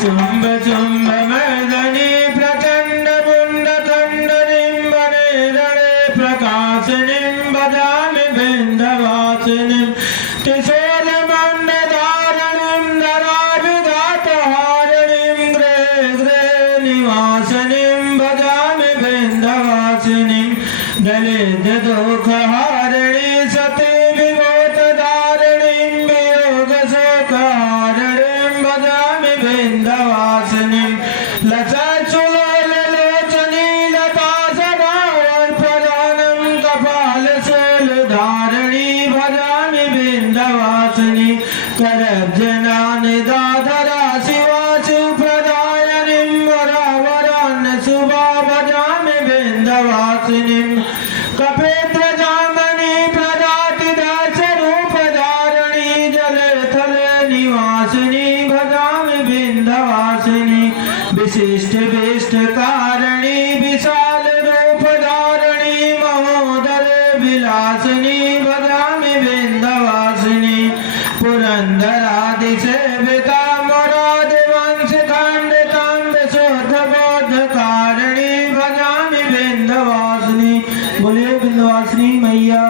शुंभ शुंभ मर्दनी प्रचंड मुंड खंडनीं वने रणे प्रकाशिनीं भजामि विंध्यवासिनीं किशोरमण्डधारिणीं धराभिघातहारिणीं गृहे गृहे निवासिनीं भजामि विंध्यवासिनीं दलितदुःखहारिणी सती विभूतधारिणीं वियोगशोकहारिणीं भजामि विंध्यवासिनीं लसत्सुलोललोचनी लतासभावल्पदानं कपालशूलधारिणी भजामि विंध्यवासिनी करब्जनानिदाधरा शिवा शिवप्रदायनीं वरावरान्नशुभा भजामि विंध्यवासिनीं कपेत्रजामनी प्रदातिदासरूपधारिणी जले थले निवासिनी भजामि विंध्यवासिनी विशिष्ट विष्टकारिणी विशाल रूपधारिणी महोदरे विलासिनी भजामि विंध्यवासिनी पुरंदरादिसेविका मुरादिवंशखंडितां विशुद्धबोधकारिणी भजामि विंध्यवासिनी। बोलिए विंध्यवासिनी मैया